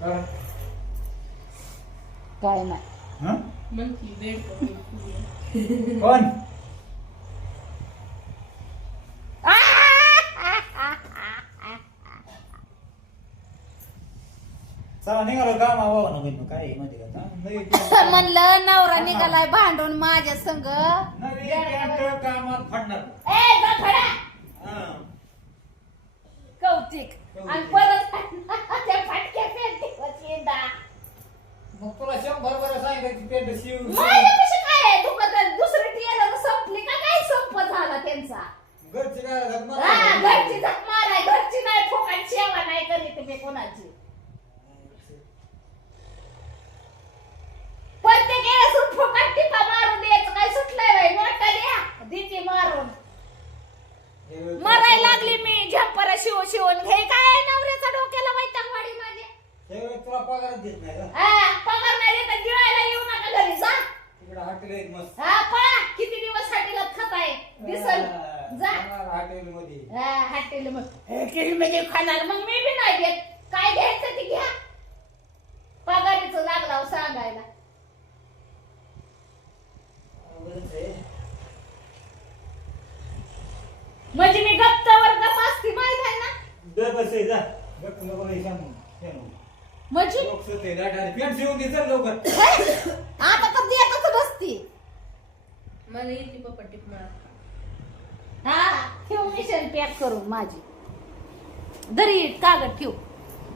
हा? हा? आहे माहिती का आता? नवी पॅन्ट- म्हणलं नवरा निघालाय भांडून माझ्या संग कामात कौतिक आणि परत त्या फाटक्या मग तुला शंभर बरं सांगितलं की पॅन्ट शिव माझ्यापाशी काय आहे? दुकानात दुसरी टेलर संपली का? काय संप झाला त्यांचा? घरची काय हा झक घरची नाही फुकट सेवा नाही करीत मी कोणाची प्रत्येक वेळेस फुकट टिपा मारून द्यायचं काय सुटलंय बाई मोठा द्या दिती मारून हे वेळ- मरायला लागली मी झंपर शिव शिवून घे काय नवऱ्याचा डोक्याला वैताग वाडी माझे हे वेळ तुला पगार देत नाही का हा पगार नाही देत गिळायला येऊ नका घरी जा तिकडे हॉटेल आहेत मस्त हा पळा किती दिवस हाटीला खाताय दिसल जा हॉटेल मध्ये हा हाटेल हॉटेल मध्ये खाणार? मग मी बी नाही देत. काय घ्यायचं ते घ्या. पगारीचं लागला सांगायला. म्हणजे मी गप्तावर गप असती माहीत आहे ना? दर बस जा. गप्प नको सांगू. म्हणजे? शिवून दे चल लवकर. आता तर देतच नसती मला येते पप्पा टिप मारा. हा ठेव मिशन पॅक करून माझी. दरी कागद ठेव.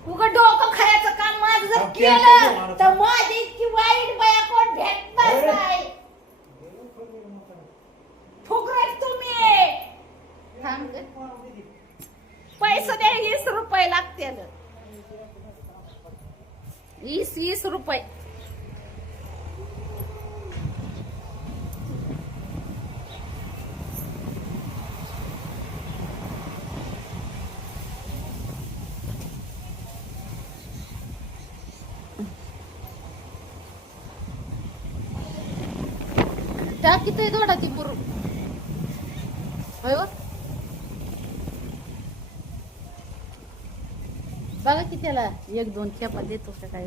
उगं डोकं खायचं काम माझं जर केलं तर माझी इतकी वाईट बाया कोण भेटणार. नाही. तुम्ही. थांब गं. पैसे द्या वीस रुपये लागतील. वीस वीस रुपये. टाकी तर थोडा ती पुरू होय हो? बघा की त्याला एक दोन खेपा देतो काय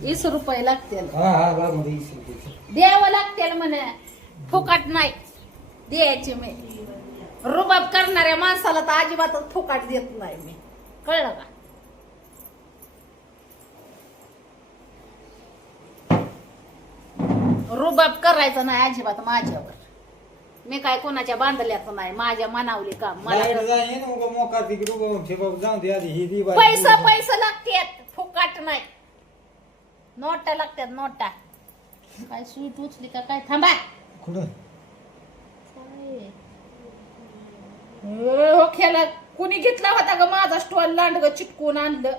वीस रुपये लागतील हा हा. द्यावं लागतील म्हणे फुकट नाही द्यायचे मी रुबाब करणाऱ्या माणसाला तर अजिबातच फुकट देत नाही मी कळलं का रुबाब करायचा नाही अजिबात माझ्यावर. मी काय कोणाच्या बांधल्याचं नाही माझ्या मनावली काम मला बाहेर जाईन उगा मोकार तिकडे उगा ठेवा, जाऊन दे आधी ही दी बाई. पैसा पैसा लागतात फुकट नाही. नोटा लागतात नोटा. काय स्वीट उचली का काय? थांबा. कुठं? हो खेळा कुणी घेतला होता ग माझा स्टॉल लांड ग चिटकून आणलं.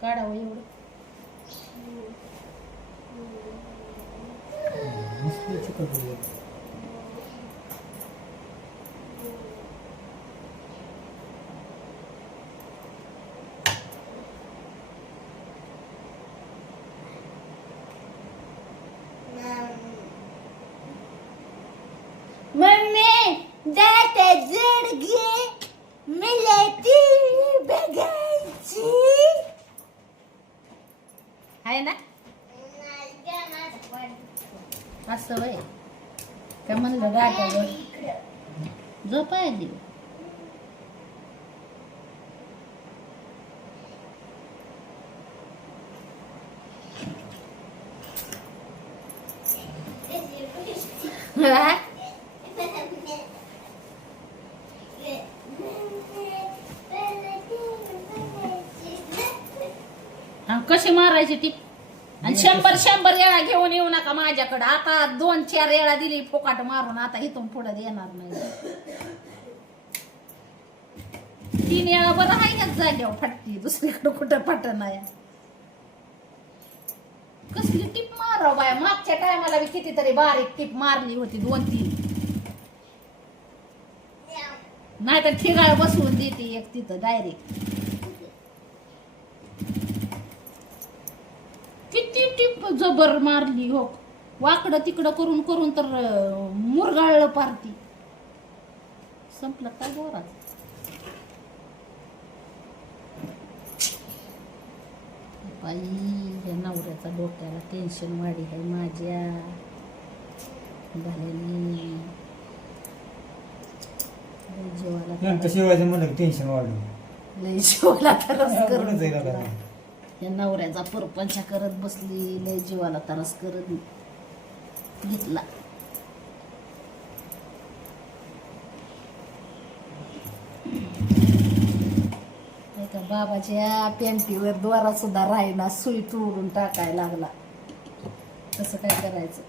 काढावं एवढं. नुसतं चिकट आहे. मम्मी दाता जड घे मला टीव्ही बघायची आहे ना असं वय काय म्हणलं गाठावर झोप आहे दी हा? हा, कशी मारायची टीप शंभर शंभर येळा घेऊन येऊ नका माझ्याकडे. आता दोन चार येळा दिली फोकाट मारून आता इथून पुढे देणार नाही. तीन येळा बरं आहे का जाग्यावर फटती दुसरीकडे कुठं फट नाही कसली टीप माराव बाय? मागच्या टायमाला मी कितीतरी बारीक टीप मारली होती दोन तीन. नाही तर ठिगाळ बसवून देते एक तिथं डायरेक्ट किती टिप जबर मारली हो. वाकडं तिकडं करून करून तर मुरगाळलं पारती. संपलं काय जोरात? बाई या नवऱ्याचा डोक्याला टेन्शन वाढी आहे माझ्या. लय जीवाला टेन्शन वाढलं. लय जीवाला तरस या नवऱ्याचा परपंचा करत बसली लय जीवाला तरस करत घेतला. बाबाच्या पेंटीवर द्वारा सुद्धा राहिला सुई तोडून टाकायला लागला. कसं काय करायचं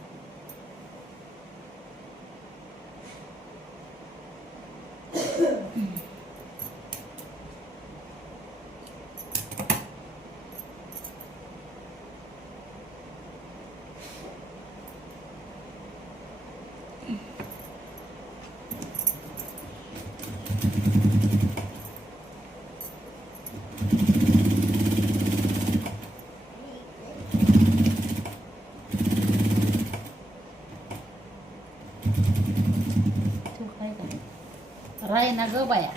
ठेव काय काय राहिना ग बाया?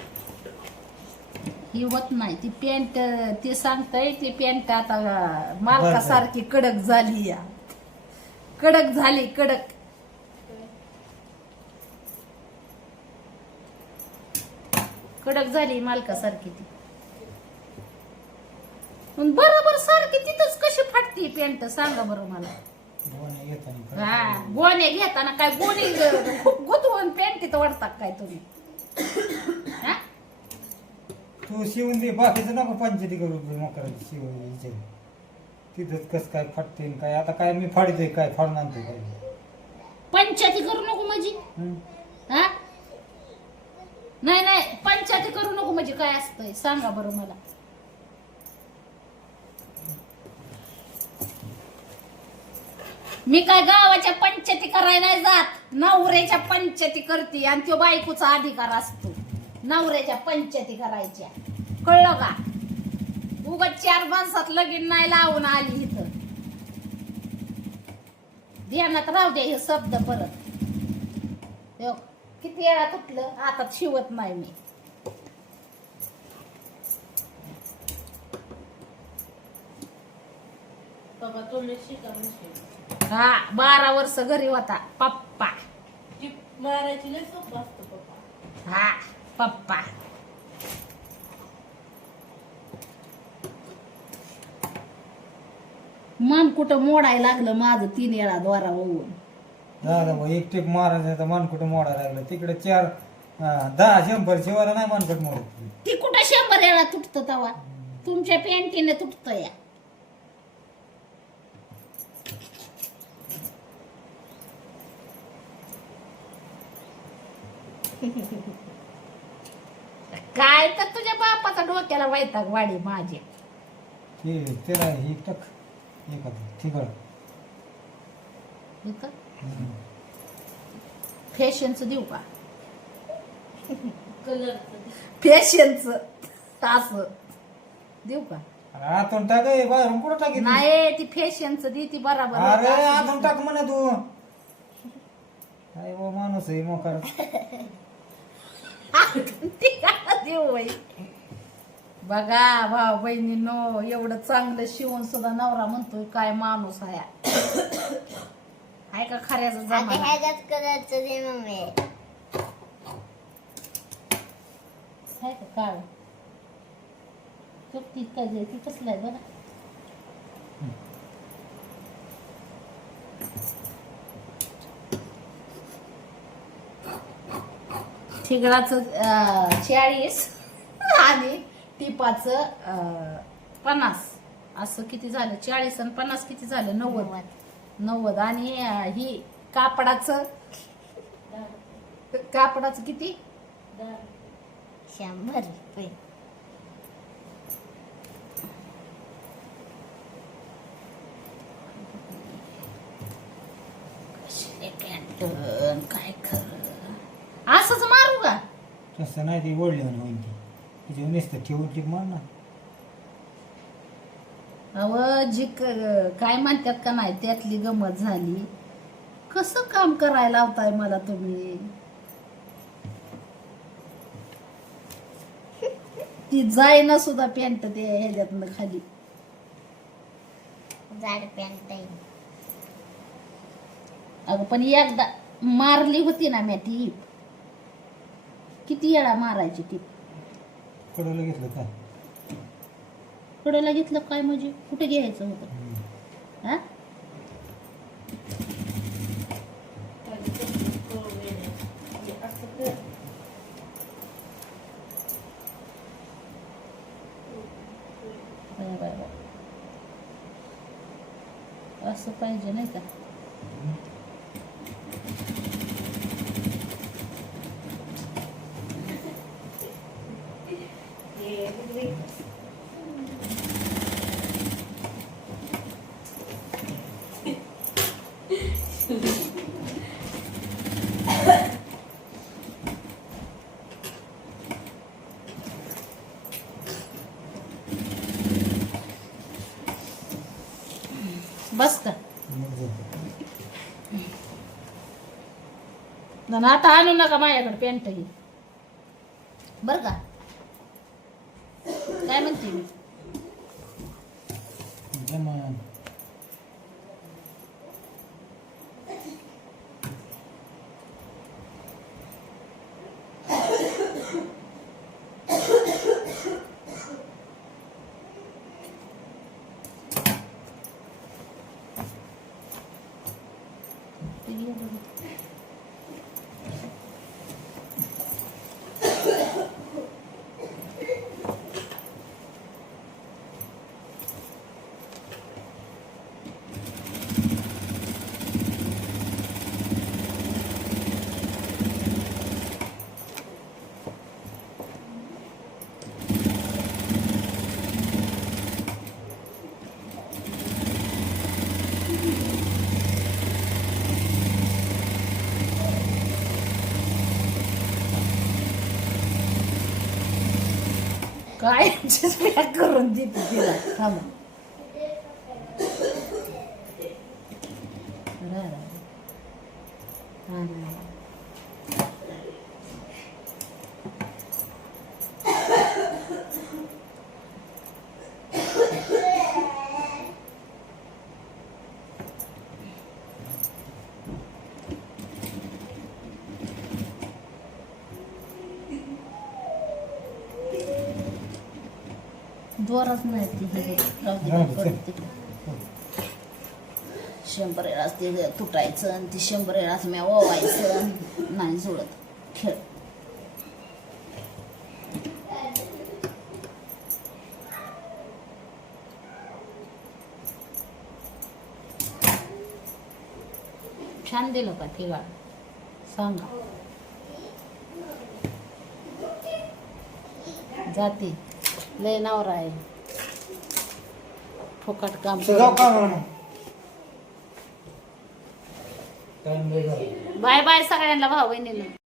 ही होत नाही. ती पॅन्ट ती सांगताय ती पॅन्ट आता मालकासारखी कडक झाली या. कडक झाली कडक. कडक झाली मालकासारखी ती. पण बरोबर सारखी तिथंच कशी फाटती पॅन्ट सांगा बरं मला. हा गोणे घेताना काय गोणी खूप गुतवून पॅन्टीत वाढतात काय तुम्ही? तू शिवून दे बाकीचं नको पंचायती करू मकर शिवाय तिथंच कस काय फाटते काय आता काय मी फाडतोय काय फाडून आणतोय काय? पंचायती करू नको माझी. हं? हा? नाही नाही पंचायती करू नको म्हणजे काय असतंय? सांगा बरं मला. मी काय गावाच्या पंचायती करायला नाही जात. नवऱ्याच्या पंचायती करते आणि तो बायकोचा अधिकार असतो. नवऱ्याच्या पंचायती करायच्या. कळलं का? उगत चार माणसात लगीन नाही लावून आली इथं. ध्यानात राहू दे हे शब्द परत. किती वेळा तुटलं? आता शिवत नाही मी. बाबा तुम्ही शिका हा बारा वर्ष घरी होता पप्पा. टिप मारायची लय सोपं असतं पप्पा. हा पप्पा. मन कुठं मोडायला लागलं माझं तीन वेळा द्वारा होऊन झालं बा एक टिप मारायचं तर मानकुट मोडा लागलं. तिकडे चार अं, दहा शंभर शिवायला नाही मानकुट मोडत. ती कुठं शंभर वेळा तुटत तवा? तुमच्या पॅन्टीने तुटत या. काय तर तुझ्या बापाचा डोक्याला वैताग वाढी माझ्या ते त्याला ही टक. फॅशनचं देऊ का? फॅशनचं तास. देऊ का? आतून टाक ए, बाहेरून कुठं टाकी नाही ती फॅशनचं दे ती बराबर. अरे आतून टाक म्हणा तू. काय बा माणूस आहे मोकार. देऊ बाई बघा भाऊ बहिणीनो एवढं चांगलं शिवून सुद्धा नवरा म्हणतोय काय माणूस आहे. आहे का खऱ्याचा आता जमाना? ह्याच्यात कलरचं दे मम्मी. आहे का काळ? काय ती कसलं आहे बघा ठिगळाचं चाळीस आणि टिपाचं पन्नास. असं किती झालं? चाळीस आणि पन्नास किती झालं? नव्वद. नव्वद. आणि ही कापडाचं कापडाचं किती? शंभर रुपये. काय खरं? तसं नाही ती ओढली म्हणे होईन ती तिची नुसतं ठेवून टिप मार ना. अव जी क- काय म्हणतात का नाही त्यातली गमत झाली. कसं काम करायला लावताय मला तुम्ही? ती जाईना सुद्धा पॅन्ट ते ह्याच्यातनं खाली. जाड पॅन्ट आहे. अगं पण एकदा मारली होती ना मी किती वेळा मारायची टीप कडवलं घेतलं का कडला घेतलं काय म्हणजे? कुठे घ्यायचं होतं. हा? असं पाहिजे नाही का बस का मग जाऊ. ना आता आणू नका माझ्याकडे पॅन्ट ही. बर का? काय म्हणते मी? काय? पॅक करून देते तिला थांबा. दोरच नाही ती हे. शंभर वेळाच ते तुटायचं आणि ते शंभर वेळाच मी ओवायचं नाही जुळत. खेळ. छान दिलं का ते गाड सांगा. जाते. लय नवरा आहे. फुकट काम बाय बाय सगळ्यांना भाऊ बहिणीला